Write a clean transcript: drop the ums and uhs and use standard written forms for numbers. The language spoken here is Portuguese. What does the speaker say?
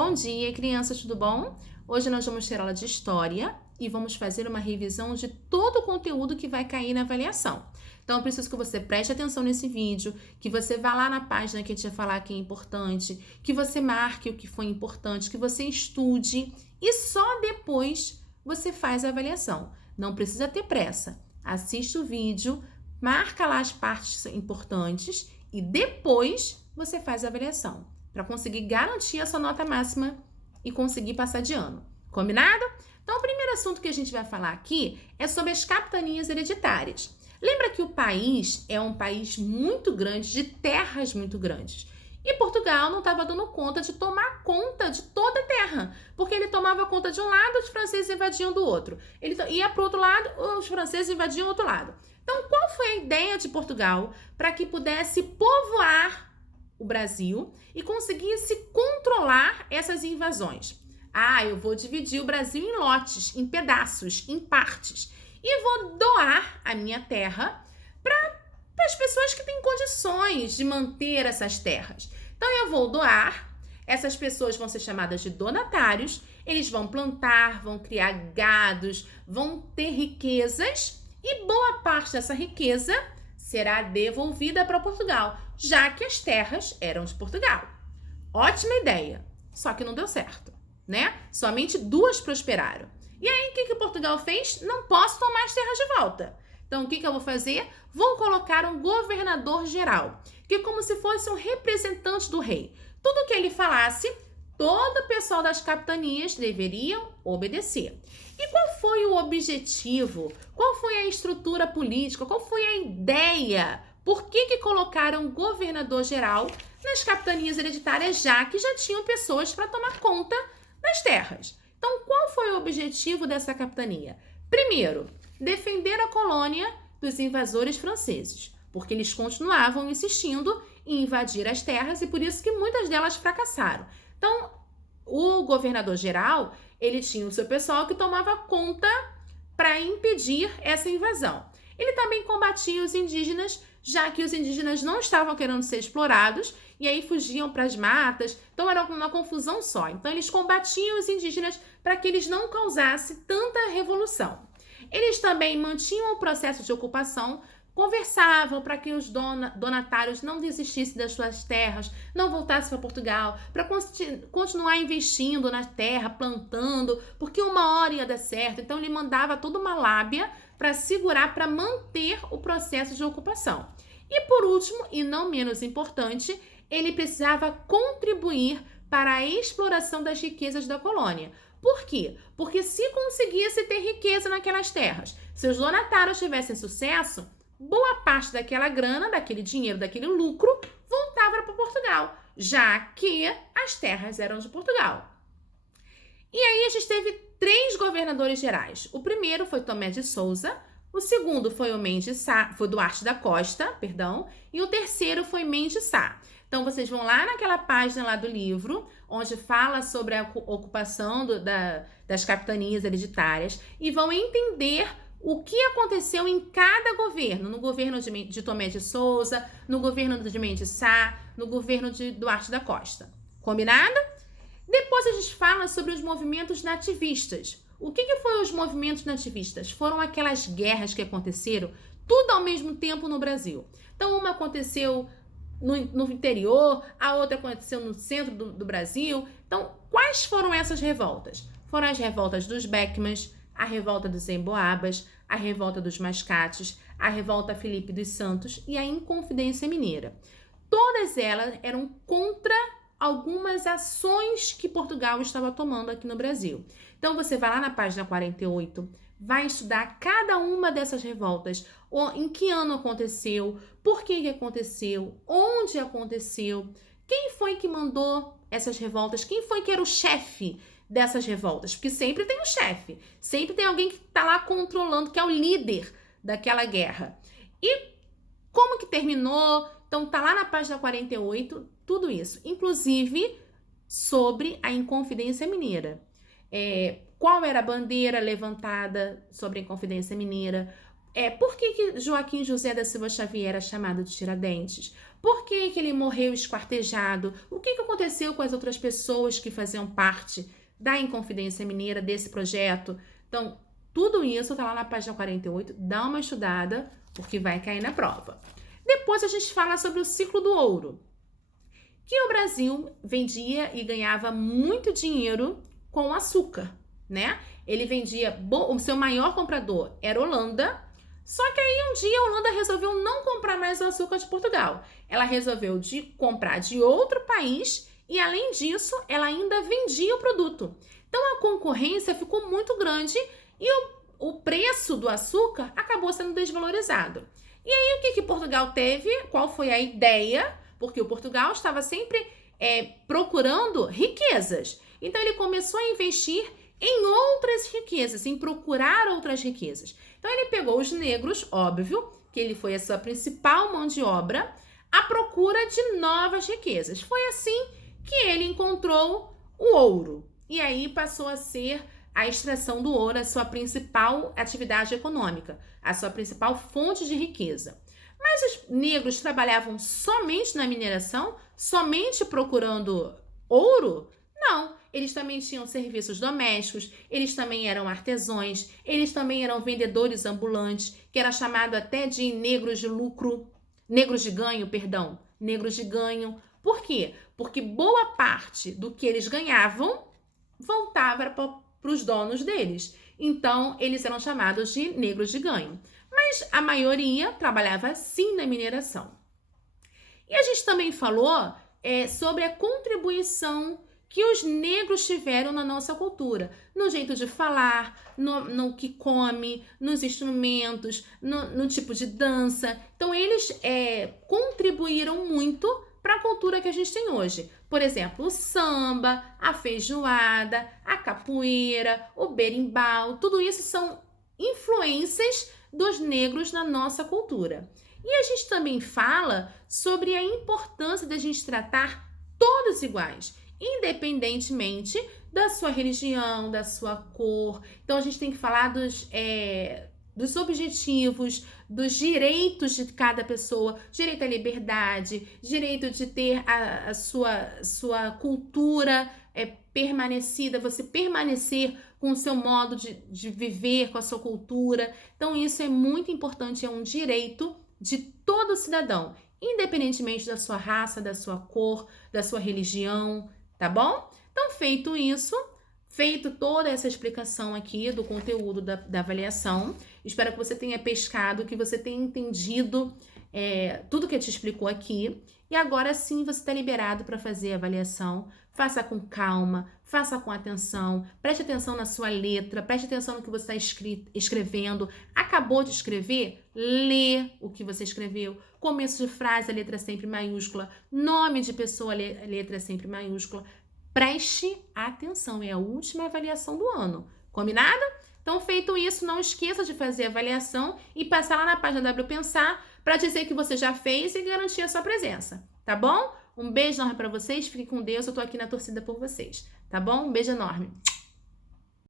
Bom dia, crianças, tudo bom? Hoje nós vamos ter aula de história e vamos fazer uma revisão de todo o conteúdo que vai cair na avaliação. Então, eu preciso que você preste atenção nesse vídeo, que você vá lá na página que a gente vai falar que é importante, que você marque o que foi importante, que você estude e só depois você faz a avaliação. Não precisa ter pressa. Assista o vídeo, marca lá as partes importantes e depois você faz a avaliação, para conseguir garantir a sua nota máxima e conseguir passar de ano. Combinado? Então, o primeiro assunto que a gente vai falar aqui é sobre as capitanias hereditárias. Lembra que o país é um país muito grande, de terras muito grandes. E Portugal não estava dando conta de tomar conta de toda a terra, porque ele tomava conta de um lado, os franceses invadiam do outro. Ele ia para o outro lado, os franceses invadiam o outro lado. Então, qual foi a ideia de Portugal para que pudesse povoar o Brasil e conseguisse controlar essas invasões? Eu vou dividir o Brasil em lotes, em pedaços, em partes, e vou doar a minha terra para as pessoas que têm condições de manter essas terras. Então, eu vou doar, essas pessoas vão ser chamadas de donatários, eles vão plantar, vão criar gados, vão ter riquezas e boa parte dessa riqueza será devolvida para Portugal, já que as terras eram de Portugal. Ótima ideia, só que não deu certo, né? Somente duas prosperaram. E aí, o que Portugal fez? Não posso tomar as terras de volta. Então, o que eu vou fazer? Vou colocar um governador geral, que é como se fosse um representante do rei. Tudo que ele falasse, todo o pessoal das capitanias deveriam obedecer. E qual foi o objetivo? Qual foi a estrutura política? Qual foi a ideia? Por que colocaram governador geral nas capitanias hereditárias, já que já tinham pessoas para tomar conta das terras? Então, qual foi o objetivo dessa capitania? Primeiro, defender a colônia dos invasores franceses, porque eles continuavam insistindo em invadir as terras e por isso que muitas delas fracassaram. Então, o governador geral, ele tinha o seu pessoal que tomava conta para impedir essa invasão. Ele também combatia os indígenas, já que os indígenas não estavam querendo ser explorados e aí fugiam para as matas, então era uma confusão só. Então eles combatiam os indígenas para que eles não causassem tanta revolução. Eles também mantinham o processo de ocupação, conversavam para que os donatários não desistissem das suas terras, não voltassem para Portugal, para continuar investindo na terra, plantando, porque uma hora ia dar certo. Então ele mandava toda uma lábia para segurar, para manter o processo de ocupação. E por último, e não menos importante, ele precisava contribuir para a exploração das riquezas da colônia. Por quê? Porque se conseguisse ter riqueza naquelas terras, se os donatários tivessem sucesso, boa parte daquela grana, daquele dinheiro, daquele lucro, voltava para Portugal, já que as terras eram de Portugal. E aí a gente teve 3 governadores gerais. O primeiro foi Tomé de Sousa, o segundo foi o Mendes Sá, foi Duarte da Costa, e o terceiro foi Mendes Sá. Então, vocês vão lá naquela página lá do livro, onde fala sobre a ocupação das capitanias hereditárias e vão entender o que aconteceu em cada governo. No governo de Tomé de Sousa, no governo de Mendes Sá, no governo de Duarte da Costa. Combinado? Depois a gente fala sobre os movimentos nativistas. O que foram os movimentos nativistas? Foram aquelas guerras que aconteceram tudo ao mesmo tempo no Brasil. Então, uma aconteceu no interior, a outra aconteceu no centro do Brasil. Então, quais foram essas revoltas? Foram as revoltas dos Beckmans, a revolta dos Emboabas, a revolta dos Mascates, a revolta Filipe dos Santos e a Inconfidência Mineira. Todas elas eram contra algumas ações que Portugal estava tomando aqui no Brasil. Então, você vai lá na página 48, vai estudar cada uma dessas revoltas, em que ano aconteceu, por que aconteceu, onde aconteceu, quem foi que mandou essas revoltas, quem foi que era o chefe dessas revoltas, porque sempre tem um chefe, sempre tem alguém que está lá controlando, que é o líder daquela guerra. E como que terminou? Então, tá lá na página 48, tudo isso, inclusive sobre a Inconfidência Mineira. Qual era a bandeira levantada sobre a Inconfidência Mineira? Por que Joaquim José da Silva Xavier era chamado de Tiradentes? Por que ele morreu esquartejado? O que aconteceu com as outras pessoas que faziam parte da Inconfidência Mineira, desse projeto? Então, tudo isso tá lá na página 48, dá uma estudada, porque vai cair na prova. Depois a gente fala sobre o ciclo do ouro, que o Brasil vendia e ganhava muito dinheiro com açúcar, né? Ele vendia, o seu maior comprador era a Holanda, só que aí um dia a Holanda resolveu não comprar mais o açúcar de Portugal. Ela resolveu comprar de outro país e, além disso, ela ainda vendia o produto. Então a concorrência ficou muito grande e o preço do açúcar acabou sendo desvalorizado. E aí o que Portugal teve? Qual foi a ideia? Porque o Portugal estava sempre procurando riquezas. Então ele começou a investir em outras riquezas, em procurar outras riquezas. Então ele pegou os negros, óbvio, que ele foi a sua principal mão de obra, à procura de novas riquezas. Foi assim que ele encontrou o ouro. E aí passou a ser a extração do ouro a sua principal atividade econômica, a sua principal fonte de riqueza. Mas os negros trabalhavam somente na mineração, somente procurando ouro? Não, eles também tinham serviços domésticos, eles também eram artesãos, eles também eram vendedores ambulantes, que era chamado até de negros de ganho. Por quê? Porque boa parte do que eles ganhavam voltava para os donos deles. Então, eles eram chamados de negros de ganho. Mas a maioria trabalhava sim na mineração. E a gente também falou sobre a contribuição que os negros tiveram na nossa cultura, no jeito de falar, no que come, nos instrumentos, no tipo de dança. Então, eles contribuíram muito para a cultura que a gente tem hoje. Por exemplo, o samba, a feijoada, a capoeira, o berimbau, tudo isso são influências dos negros na nossa cultura. E a gente também fala sobre a importância da gente tratar todos iguais, independentemente da sua religião, da sua cor. Então a gente tem que falar dos objetivos, dos direitos de cada pessoa, direito à liberdade, direito de ter a sua cultura permanecida, você permanecer com o seu modo de viver, com a sua cultura. Então isso é muito importante, é um direito de todo cidadão, independentemente da sua raça, da sua cor, da sua religião, tá bom? Então, feito isso, feito toda essa explicação aqui do conteúdo da avaliação, espero que você tenha pescado, que você tenha entendido tudo que eu te explicou aqui. E agora sim você está liberado para fazer a avaliação. Faça com calma, faça com atenção, preste atenção na sua letra, preste atenção no que você está escrevendo. Acabou de escrever? Lê o que você escreveu. Começo de frase, a letra sempre maiúscula. Nome de pessoa, a letra sempre maiúscula. Preste atenção, é a última avaliação do ano. Combinado? Então, feito isso, não esqueça de fazer a avaliação e passar lá na página W Pensar para dizer que você já fez e garantir a sua presença, tá bom? Um beijo enorme para vocês, fiquem com Deus, eu tô aqui na torcida por vocês, tá bom? Um beijo enorme.